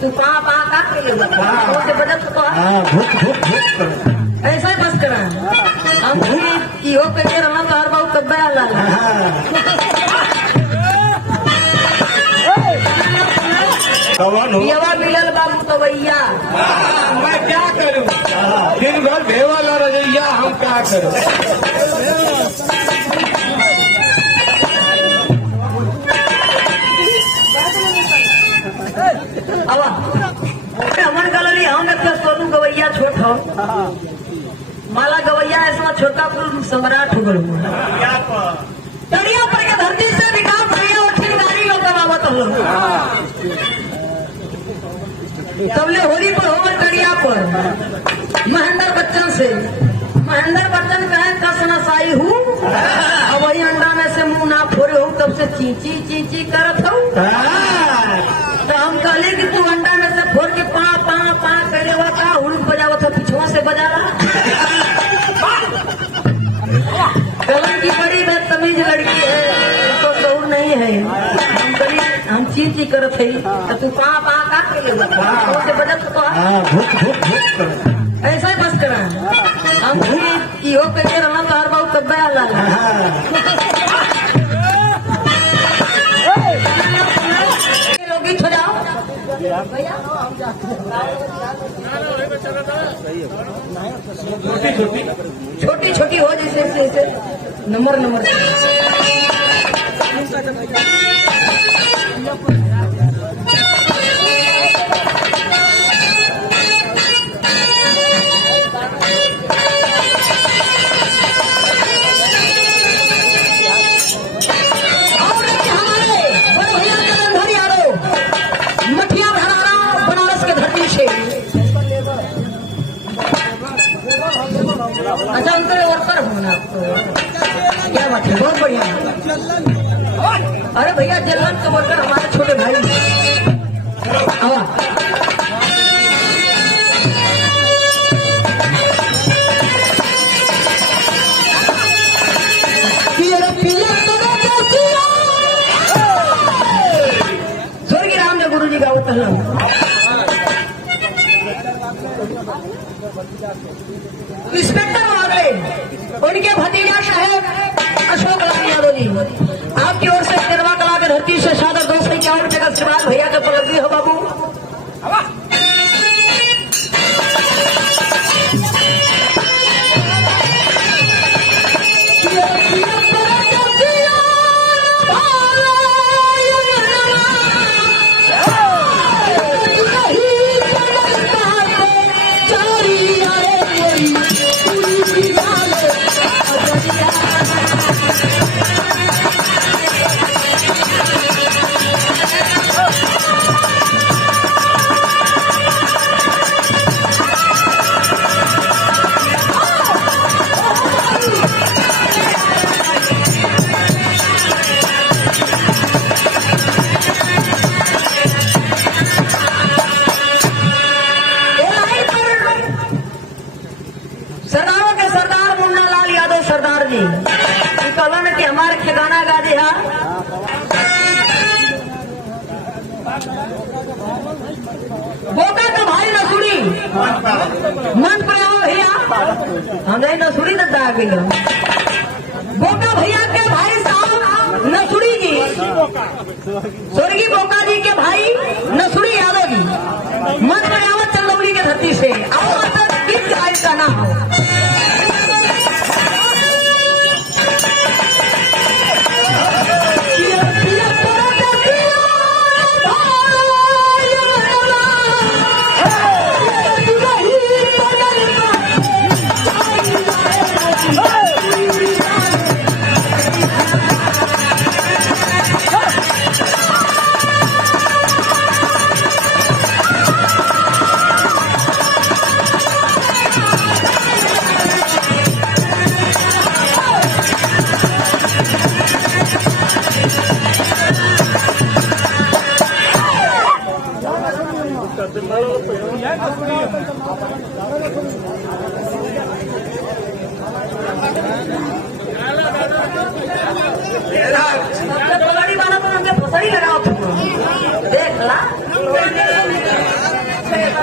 तू पा पा काट के ले बदल तो ऐसा ही बस करा हम की हो करके रहा तो हर बहुत कब्बे आ लाला येवा मिलल बाबू कवैया मैं क्या करूं दिन भर भेवाला रजैया हम क्या करूं अब हमन गलली हम एक सोनू गवैया छोट हो माला गवैया ऐसा छोटा पुल सम्राट हो गल तड़िया पर के धरती से निकाल बढ़िया उठी गाड़ी लोग कमावत हो तबले होली पर होगा तड़िया पर महेंद्र बच्चन से महेंद्र बच्चन कहें कसना साई हूँ अब वही अंडा में से मुंह ना फोड़े हो तब से चींची चींची करत हो तो हम कहले कि तू अंडा में से फोड़ के पा पा पा करे हुआ का हुड़ुक बजावत हो पिछुआ से बजा रहा कलन की बड़ी बदतमीज लड़की है तो गौर नहीं है हम चींची करत है तो तू पा पा काट के ले से बजत तो ऐसा ही बस करा हम की हो करके रहा तो हर बहुत कब्बे आ लाला लोगी हो जाओ छोटी छोटी हो जैसे नंबर अच्छा उनके वर्कर होना क्या बात है बहुत बढ़िया अरे भैया जल्लाद के वर्कर हमारे छोटे भाई स्वर्गीय रामदेव गुरु जी का उत्तर इंस्पेक्टर महोदय उनके भतीजा साहेब अशोक लाल यादव जी आपकी ओर से निर्वा कला के धरती से सादर 251 रुपये का आशीर्वाद भैया के उपलब्धि हो बाबू कहलन कि हमारे ठिकाना गा दे बोका का भाई नसुड़ी मन पर आओ भैया हमें नसुड़ी न दा गई बोका भैया के भाई साहब नसुड़ी जी स्वर्गीय बोका जी के भाई नसुड़ी यादव जी मन पर आओ चंदौली के धरती से आओ किस गाय का नाम हो फसड़ी लगा देख ला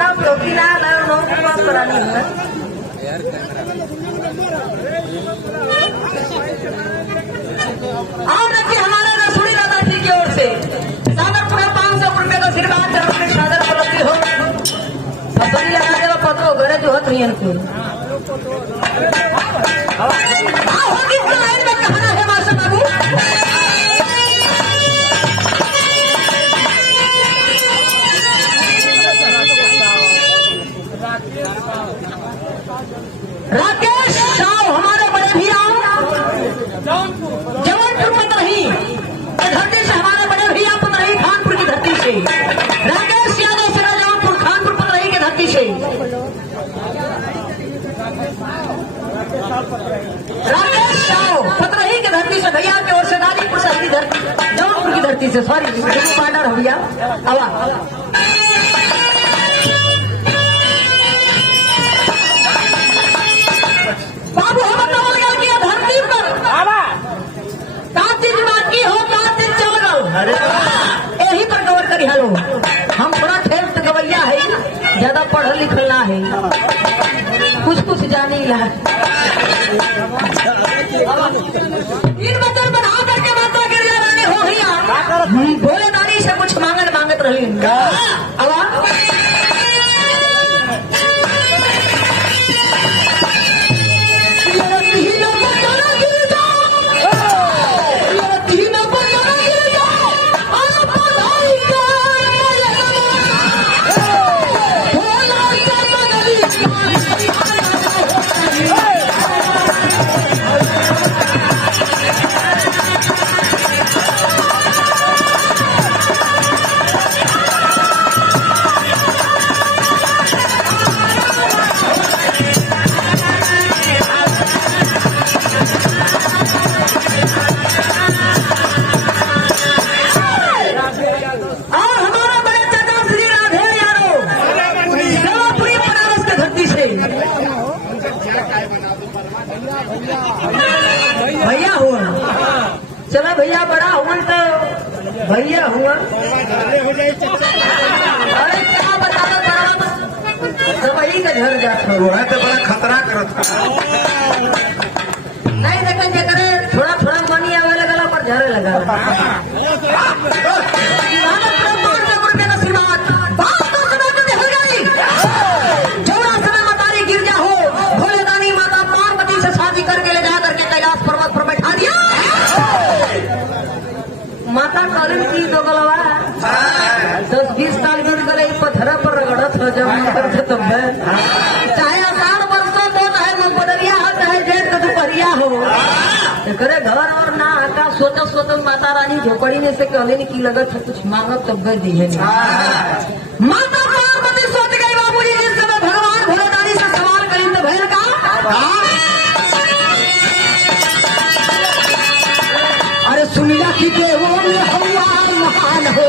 बताओ टोपी ना नो बात करानी है। और देखिए हमारे रसूली दादा जी की ओर से सादर पूरा 500 रुपए का आशीर्वाद चरण में सादर उपलब्धि हो। फसली लगा देवा पत्रो घरे जो हत नहीं इनको होगी लाइन में कहना है मास्टर बाबू। राकेश साहब हमारे बड़े भैया जबलपुर पतरही धरती से, हमारे बड़े भैया पतरही खानपुर की धरती से, राकेश यादव से जबलपुर खानपुर पतरही की धरती से, राकेश साहब पतरही की धरती से भैया की ओर से गाजीपुर शहर की धरती, जबलपुर की धरती से, सॉरी पार्टनर हो भैया आवा। बाबू हम नवलगढ़ की धरती पर कातिल बाकी हो कातिल चल गो यही पर गौर करी हलो। हम थोड़ा ठेर गवैया है, ज्यादा पढ़ल लिखल ना है, कुछ कुछ जानी ला। इन बच्चन बना करके माता गिरजा रानी हो भैया भोले दानी से कुछ मांगत रही। अब भैया हुआ चलो भैया बड़ा हुआ तो भैया हुआ। अरे क्या बता दवाई का घर जाता वो है तो बड़ा खतरा करत नहीं देखे जगह थोड़ा थोड़ा पानी आवे लगा पर झरे लगा माता कॉलेज की तो गलवा 10-20 साल दिन करे पत्थर पर रगड़त हो जब करते तब चाहे 8 वर्षों तो चाहे मगबदरिया हो चाहे जेठ का दुपहरिया हो करे घर और ना आता सोचत माता रानी झोपड़ी में से कहले की लगत है कुछ मांगत तब गए दी है। माता पार्वती सोच गई बाबूजी जिस समय भगवान भोलेदानी से सवाल करें तो भैर का अरे सुनिया की देवो में हवा महान हो,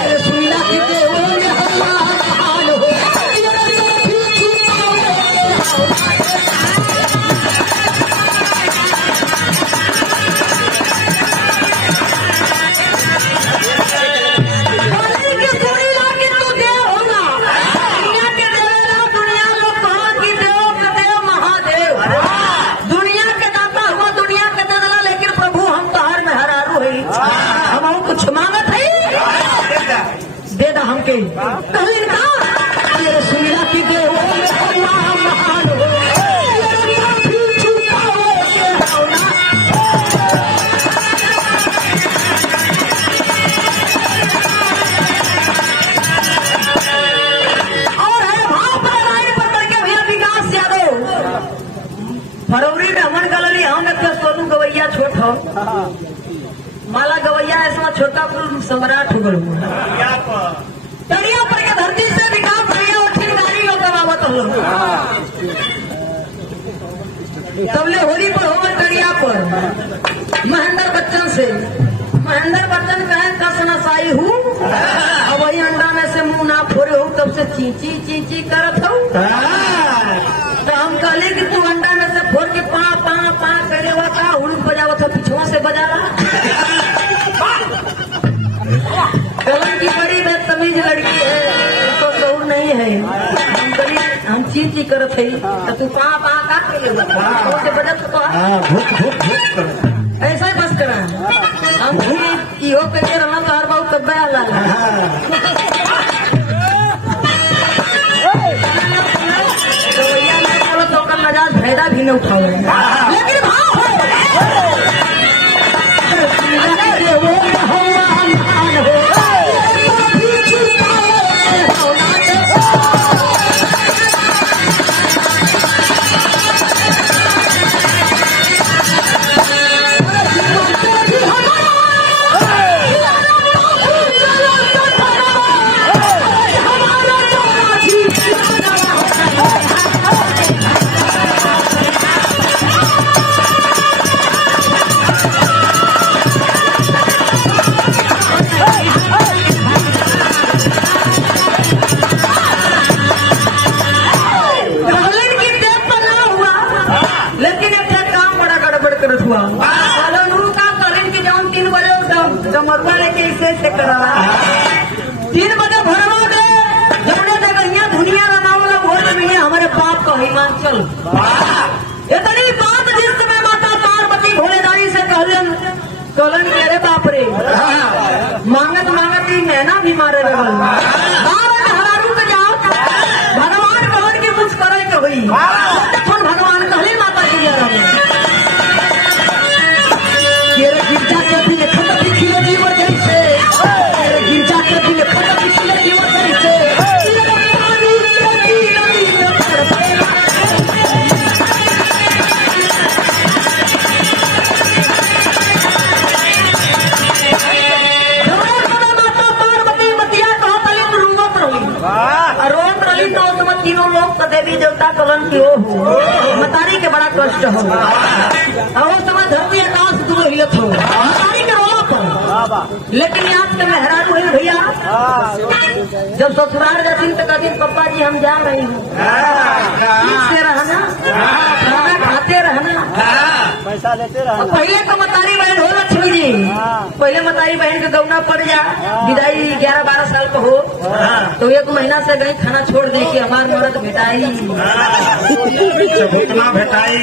अरे सुनिया की देवो में हवा महान हो। हमके सुनिया की देवो में हवा महान हो। और है भाव पर लाइन पर करके भैया विकास यादव फरवरी में हमन गलली हम सोनू गवैया छोट हो माला गवैया ऐसा छोटा पुल सम्राट हो गए तड़िया पर के धरती से विकास भैया और ठिकानी लोग कमावत हो तबले होली पर हो तड़िया पर महेंद्र बच्चन से महेंद्र बच्चन कहे कसना साई हूँ अब वही अंडा में से मुंह ना फोड़े हो तब से चींची करत हो तो हम कहले कि तू अंडा में से फोड़ के पा करे हुआ का हुड़क बजावत हो पिछुआ से बजा रहा कलन की बड़ी बदतमीज लड़की है तो शौर नहीं है हम चीज करत है तो तू पा पा का के ले बजट तो भूख भूख भूख कर ऐसा ही बस करा हम की हो के रहना तो हर बहुत कब्बे आ लगा तो भैया मैं बोला तो कल नजाज फायदा भी न उठाओ लेकिन भाव मरुआ लेके इसे से करा 3 बजे भरवा दे जौने जगह दुनिया रनावला वोट में हमारे बाप का हिमाचल इतनी बात जिस समय माता पार्वती भोलेदारी से कहलन मेरे बाप रे मांगत मांगत ही नैना भी मारे लगल हरारू के जाओ भगवान कहन के कुछ करे के हुई भगवान कहले माता जी गिरजा के भी खत खिले जीवन जैसे गिरजा के भी खत खिले जीवन जैसे तीनों लोग देवी देवता कलन की हो मतारी के बड़ा कष्ट हो और समय धरती आकाश दूर हिलत हो मतारी के रोला पर लेकिन आप के मेहरारू है भैया जब ससुराल जाती तो कभी पप्पा जी हम जा रही हूँ से रहना खाना खाते रहना पैसा लेते रहना। पहले तो मतारी बहन हो लक्ष्मी जी पहले मतारी बहन के गौना पड़ जा विदाई 11-12 साल का हो तो 1 महीना से गई खाना छोड़ दे कि हमार मर्द भेटाई चबुतना भेटाई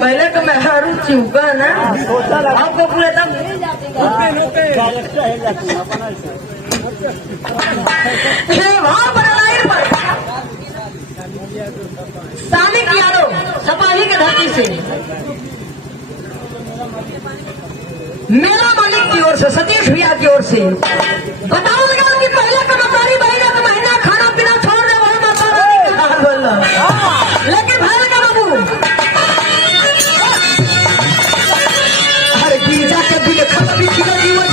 पहले तो मेहरू चिउका ना आपको पूरे दम वहाँ पर लाइन पर सालिक यादव सपाही के धरती से मेला मालिक की ओर से सतीश भैया की ओर से बताओ लगा कि पहले का मतारी बहन का महीना खाना पीना छोड़ दे वही माता रानी का हाल बोल लेकिन भाई का बाबू हर गिरजा के दिल खत भी खिले जीवन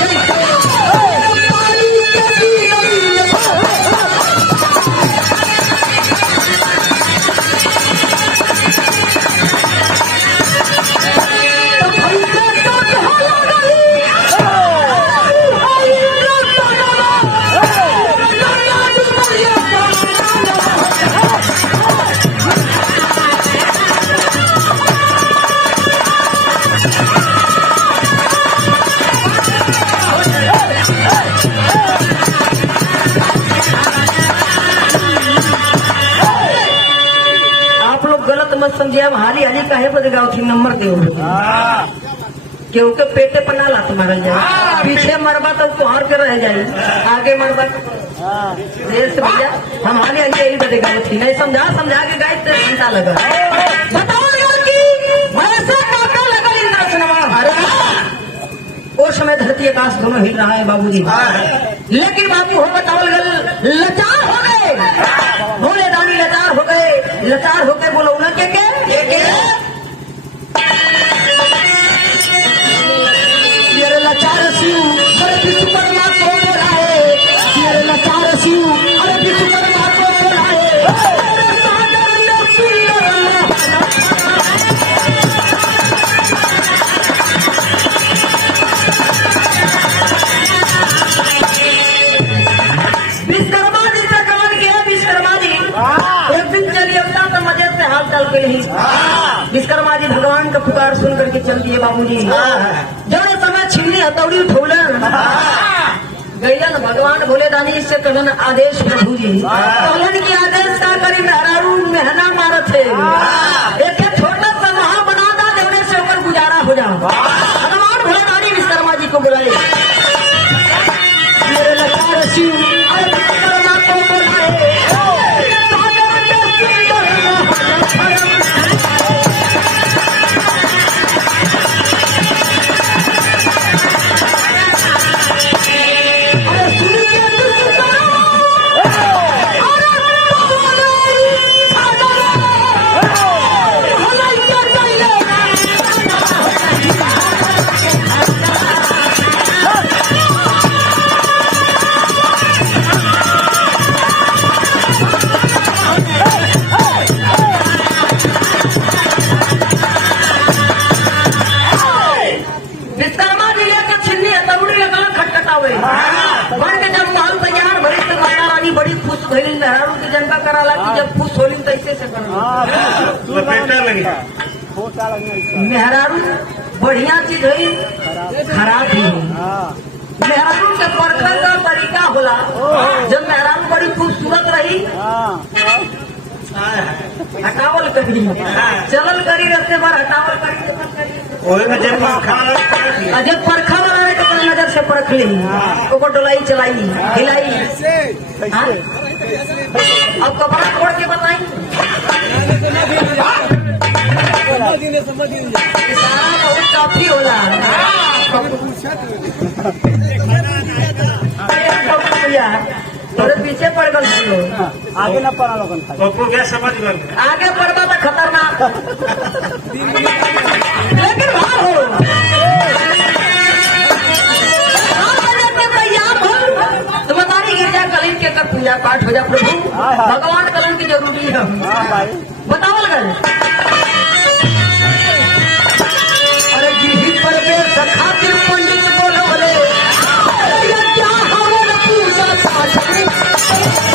समझे हम हाली हाली काहे बदगाव थी नंबर दे क्योंकि पेटे पर ना लात मारल जाए पीछे मरबा तो तुहार के रह जाए आगे मरबा रेस भैया हम हाली हाली यही बदगाव थी नहीं समझा समझा के गाय 3 घंटा लगा बताओ कि वैसे काका लगा इंद्र उस समय धरती आकाश दोनों हिल रहा है बाबूजी लेकिन बाबू हो बताओ लाचार हो गए भोले दानी लाचार हो गए लाचार होके बोलो उन्हें के ये लाचार शिव अरे विश्वकर्मा को बोलाए ये लाचार शिव अरे विश्वकर्मा को बोलाए विश्वकर्मा जी से कमन किया विश्वकर्मा जी एक दिन चलिए तो मजे से हाल चाल के लिए विश्वकर्मा जी भगवान का पुकार सुन करके चल दिए बाबूजी जो समय छिन्नी हथौड़ी उठौले गैलन भगवान भोले दानी से कहलन आदेश प्रभु जी कहलन की आदेश का करी मेहरारू मेहना मारत है एक छोटा सा महा बना दा देने से ऊपर गुजारा हो जाओ। भगवान भोले दानी विश्वकर्मा जी को बुलाए मेरे लकार शिव अरे विश्वकर्मा को बुलाए मेहरारू की जनता कराला कि जब खुश होली तैसे से मेहरारू बढ़िया चीज है खराब भी है। मेहरारू के परखा का तरीका होला जब मेहरारू बड़ी खूबसूरत रही हटावल करी चलल करी रस्ते पर हटावल करी जब परखा वाला रहे तो नजर से परख ली ओको डोलाई चलाई हिलाई। अब कपड़ा खोल के बताई सारा बहुत काफी होला भैया थोड़े पीछे पड़ गए आगे न पड़ा लोगन पप्पू क्या समझ गए आगे पड़ता था खतरनाक लेकिन भाव हो तो बतानी गिरजा कलीन के कर पूजा पाठ हो जा प्रभु भगवान कलन की जरूरी है बताओ लगा अरे गिरी पर खातिर पंडित बोलो बोले क्या हमारा पूजा पाठ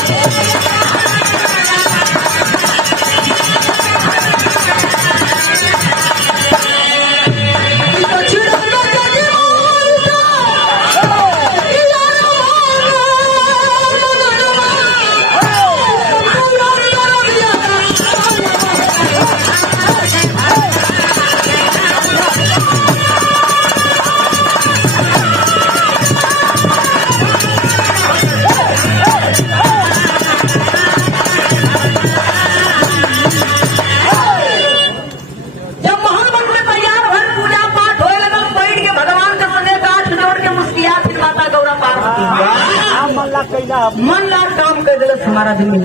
मन लाल काम कर दिल हमारा जमीन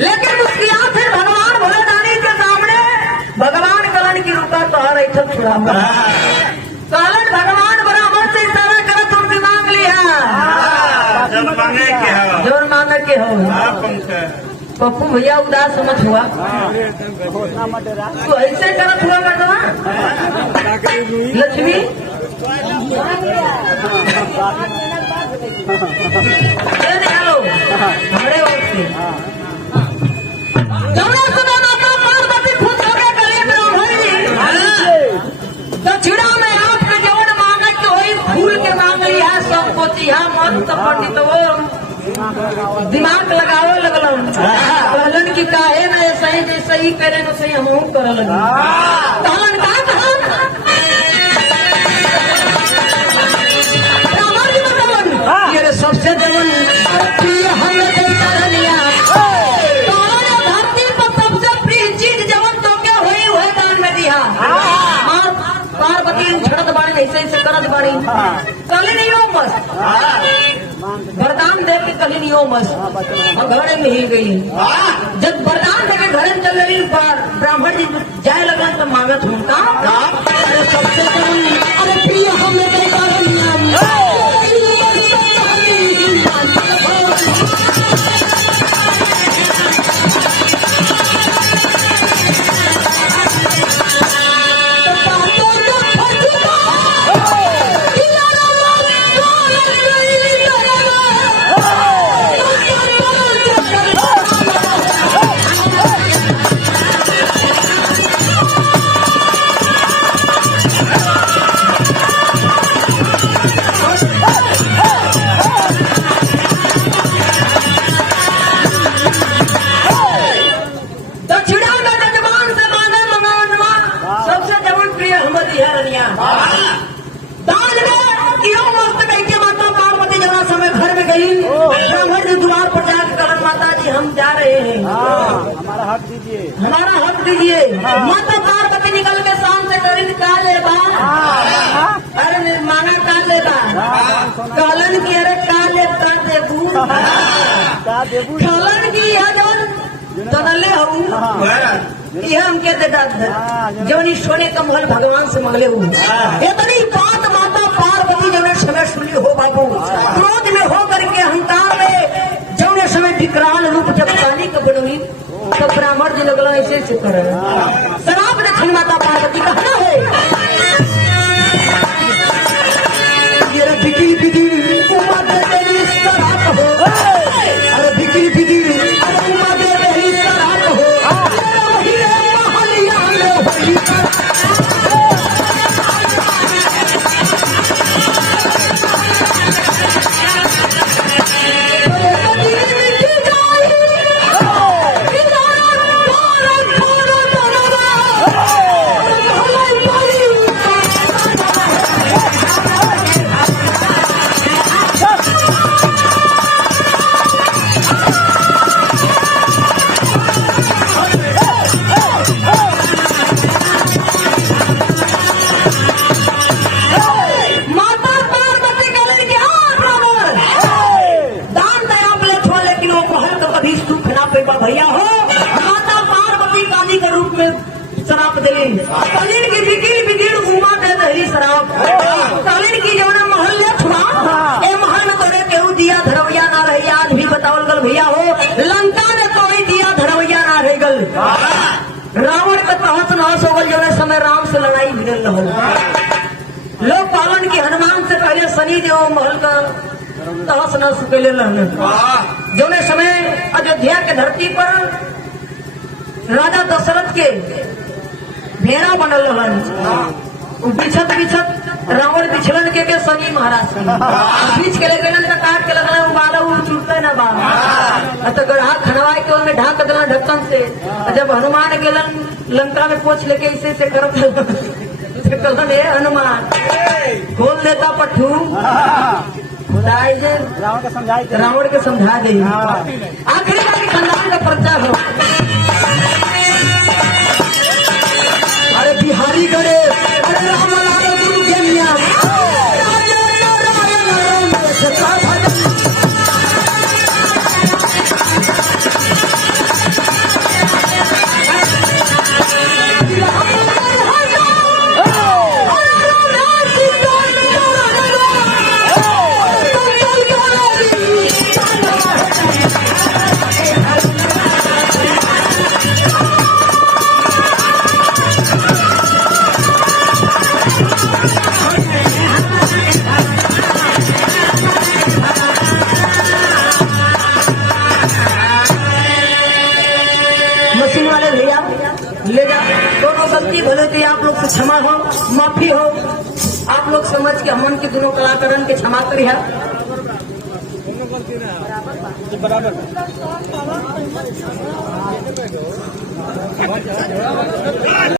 लेकिन उसकी फिर भगवान भोले दानी के सामने भगवान कलन की रूपा तो हर ऐसा छुड़ा कलन भगवान बराबर से इशारा करे तुम भी मांग लिया जोर मांगे के हो पप्पू भैया उदास समझ हुआ तो ऐसे करत हुआ करना लक्ष्मी हमारे वक्त पार्वती खुद हो गए गले ब्राह्मण दक्षिणा में आपके जवन मांगे तो वही फूल के मांग लिया सब पोती है मन तो पंडित वो दिमाग लगावे लगल कहलन की काहे ना सही जैसे ही करे न सही हम कर लगे कहलन का सबसे जवन धरती पर सबसे प्रिय चीज जवन तो क्या हुई वही दान में दिया और पार्वती छड़त बाड़ी ऐसे ऐसे करत बाड़ी कली नहीं हो मस्त वरदान दे के कली नहीं हो मस्त और घरे में ही गई जब वरदान दे के घरे चल रही ब्राह्मण जी जाए लगा तो मांगत उनका अरे सबसे अरे प्रिय हमें हम जा रहे हैं, हमारा हक दीजिए। हमारा हक दीजिए। माता पार्वती निकल के शाम से डरी का लेबा, अरे माना का लेबा, कहलन की अरे का ले का देबू, का देबू कहलन की हजन तनले हूँ ये हमके दे जौनी सोने का महल भगवान से मंगले हूँ। इतनी बात माता पार्वती जौने समय सुनी हो बाबू, क्रोध में हो करके अहंकार में जौने समय विकराल रूप जब काली का बनवी तो ब्राह्मण जी लगला ऐसे ऐसे करे शराब ने माता पार्वती का हना है ये बिकी बिकी उमा दे देली शराब हो, अरे बिकी बिकी उमा दे देली शराब हो, वही महलिया में होली भैया हो। माता पार्वती काली के रूप में शराब दिली, कालीन की बिकिर बिकिर उमा दे दही शराब, कालीन की जौना महल छुआ ए महल में तोड़े केहू दिया धरवैया ना रही। आज भी बतावल गल भैया हो, लंका ने कोई दिया धरवैया ना रह गल, रावण का तहस नहस हो गल। जौने समय राम से लड़ाई भिड़ल रहल, लोग पावन की हनुमान से पहले शनि देव महल का तहस नहस कैले रहने। जौने समय अयोध्या के धरती पर राजा दशरथ के भेड़ा बनल रहन, बिछत बिछत रावण बिछलन के शनि महाराज बीच के लेके काट के लगना बाला छूटते न बा तो गढ़ा खनवा के उनमें ढाक दिला ढक्कन से। जब हनुमान गेलन लंका में पोछ लेके इसे से करत है हनुमान खोल देता पट्टू खुदाई जे रावण के समझा दे। आखिरी बार खानदान का पर्चा हो, अरे बिहारी गणे अरे राम लाल गुरु के मियां ले जा। दोनों गलती भले थी, आप लोग से क्षमा हो, माफी हो। आप लोग समझ के हमन के दोनों कलाकारन के क्षमा करी है।